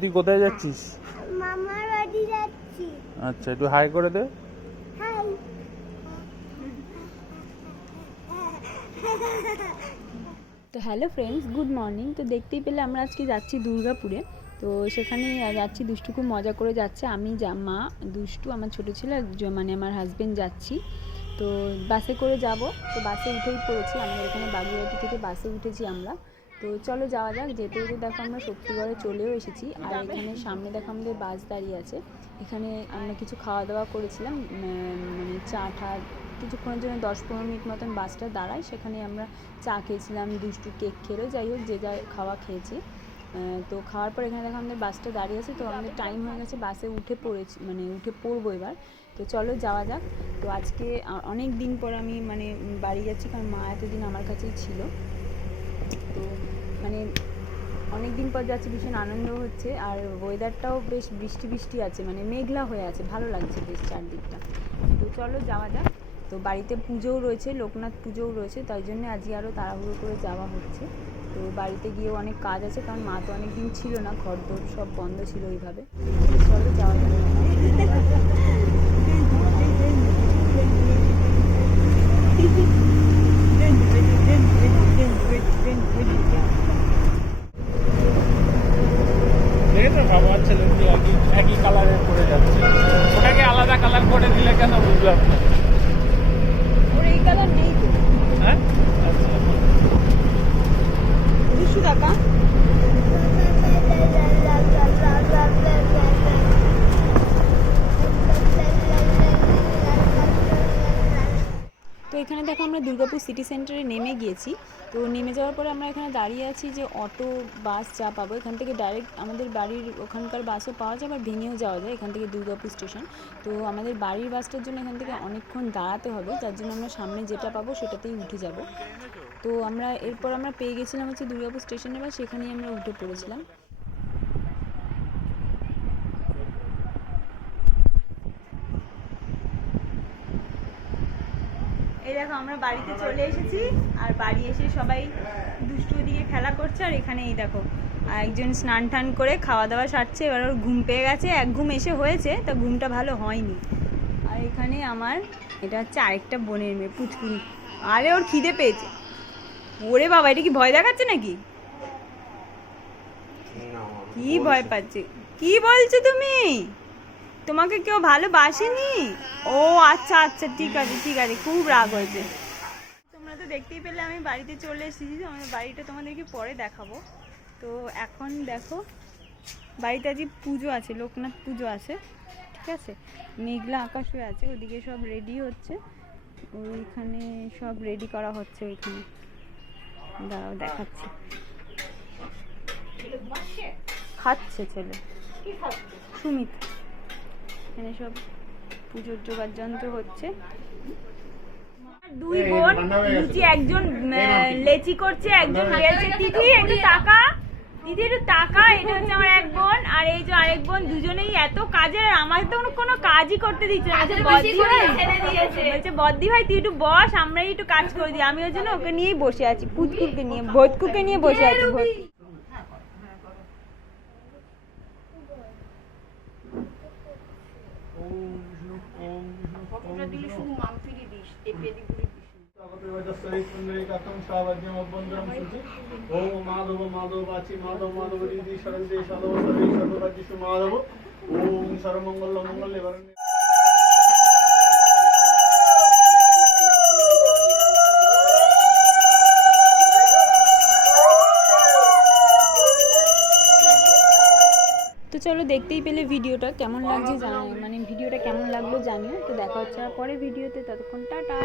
তুই কোথায় যাচ্ছিস? মামার বাড়ি যাচ্ছি। আচ্ছা, একটু হাই করে দে। হাই। তো হ্যালো ফ্রেন্ডস, গুড মর্নিং। তো দেখতেই পেলে আমরা আজকে যাচ্ছি দুর্গাপুরে। তো সেখানে যাচ্ছি, দুষ্টু খুব মজা করে যাচ্ছে। আমি মা, দুষ্টু, আমার ছোটো ছেলে, মানে আমার হাজব্যান্ড যাচ্ছি। তো বাসে করে যাব। তো বাসে উঠেই পড়েছি, আমাদের এখানে বাগুইআটি থেকে বাসে উঠেছি আমরা। তো চলো যাওয়া যাক। যেতে যেতে দেখো আমরা শক্তিগড়ে চলেও এসেছি। আর এখানে সামনে দেখো আমাদের বাস দাঁড়িয়ে আছে। এখানে আমরা কিছু খাওয়া দাওয়া করেছিলাম, মানে চা ঠা, কিছুক্ষণের জন্য 10-15 মিনিট মতন বাসটা দাঁড়ায়, সেখানে আমরা চা খেয়েছিলাম, দুষ্টু কেক খেলো, যাই হোক যে যা খাওয়া খেয়েছি। তো খাওয়ার পর এখানে দেখো আমাদের বাসটা দাঁড়িয়ে আছে। তো আমাদের টাইম হয়ে গেছে, বাসে উঠে পড়বো এবার। তো চলো যাওয়া যাক। তো আজকে অনেক দিন পর আমি মানে বাড়ি যাচ্ছি, কারণ মা এতদিন আমার কাছেই ছিল। তো মানে অনেক দিন পর যাচ্ছি, ভীষণ আনন্দ হচ্ছে। আর ওয়েদারটাও বেশ বৃষ্টি বৃষ্টি আছে, মানে মেঘলা হয়ে আছে, ভালো লাগছে বেশ চারদিকটা। তো চলো যাওয়া যাক। তো বাড়িতে পুজোও রয়েছে, লোকনাথ পুজোও রয়েছে, তাই জন্য আজকে আরও তাড়াহুড়ো করে যাওয়া হচ্ছে। তো বাড়িতে গিয়েও অনেক কাজ আছে, কারণ মা তো অনেক দিন ছিল না, ঘর দোর সব বন্ধ ছিল এইভাবে। চলো যাওয়া যাক। একই কালারের পরে যাচ্ছে, ওটাকে আলাদা কালার করে দিলে কেন বুঝলাম না। ওর এই কালার নেই তো। হ্যাঁ, আচ্ছা। 200 টাকা। তো এখানে দেখো আমরা দুর্গাপুর সিটি সেন্টারে নেমে গিয়েছি। তো নেমে যাওয়ার পরে আমরা এখানে দাঁড়িয়ে আছি যে অটো বাস যা পাবো, এখান থেকে ডাইরেক্ট আমাদের বাড়ির ওখানকার বাসও পাওয়া যায়, আবার ভেঙেও যাওয়া যায় এখান থেকে দুর্গাপুর স্টেশন। তো আমাদের বাড়ির বাসটার জন্য এখান থেকে অনেকক্ষণ দাঁড়াতে হবে, যার জন্য আমরা সামনে যেটা পাবো সেটাতেই উঠে যাব। তো এরপর আমরা পেয়ে গেছিলাম হচ্ছে দুর্গাপুর স্টেশনে বাস, সেখানেই আমরা উঠে পড়েছিলাম। এই দেখো আমরা বাড়িতে চলে এসেছি, আর বাড়ি এসে সবাই দুষ্টু দিকে খেলা করছে। আর এখানে এই দেখো একজন স্নান টান করে খাওয়া দাওয়া সারছে, এবার ওর ঘুম পেয়ে গেছে, এক ঘুম এসে হয়েছে, তা ঘুমটা ভালো হয়নি। আর এখানে আমার এটা হচ্ছে আরেকটা বোনের মেয়ে পুচকুনি, আরে ওর খিদে পেয়েছে। ওরে বাবা, এটা কি ভয় দেখাচ্ছে নাকি? কি ভয় পাচ্ছে? কি বলছো তুমি? তোমাকে কেউ ভালোবাসেনি? ও আচ্ছা আচ্ছা, ঠিক আছে ঠিক আছে, খুব রাগ হয়েছে। তোমরা তো দেখতেই পেলে আমি বাড়িতে চলে এসেছি, আমাদের বাড়িটা তোমাদেরকে পরে দেখাবো। তো এখন দেখো বাড়িতে আজকে পুজো আছে, লোকনাথ পুজো আছে, ঠিক আছে। মেঘলা আকাশ হয়ে আছে, ওদিকে সব রেডি হচ্ছে, ওইখানে সব রেডি করা হচ্ছে ওইখানে। দাঁড়াও দেখাচ্ছি। খাচ্ছে ছেলে, সুমিত। এখানে সব পুজোর জোগাড় যন্ত্র হচ্ছে। দুই বোন লুচি, একজন লেচি করছে, একজন বেলছে। তিথি একটু টাকা, দিদি একটু টাকা। এটা হচ্ছে আমার এক বোন, আর এই যে আরেক বোন, দুজনেই এত কাজের, আমাকে তো কোনো কাজই করতে দিচ্ছে না। বলছে বদ্দি ভাই তুই একটু বস, আমরাই একটু কাজ করে দিই। আমি ওই জন্য ওকে নিয়েই বসে আছি, পুচকুকে নিয়ে, ভোজকুকে নিয়ে বসে আছি। ओम माधव माधव वाची माधव माधव दीदी शरण दे साधव सर्वे सर्वराज्येषु माधव ओम सर्वमंगल मंगल वरण्य। তো চলো দেখতেই পেলে ভিডিওটা কেমন লাগছে মানে ভিডিওটা কেমন লাগলো জানিও। তো দেখা হচ্ছে পরে ভিডিওতে, ততক্ষণ টাটা।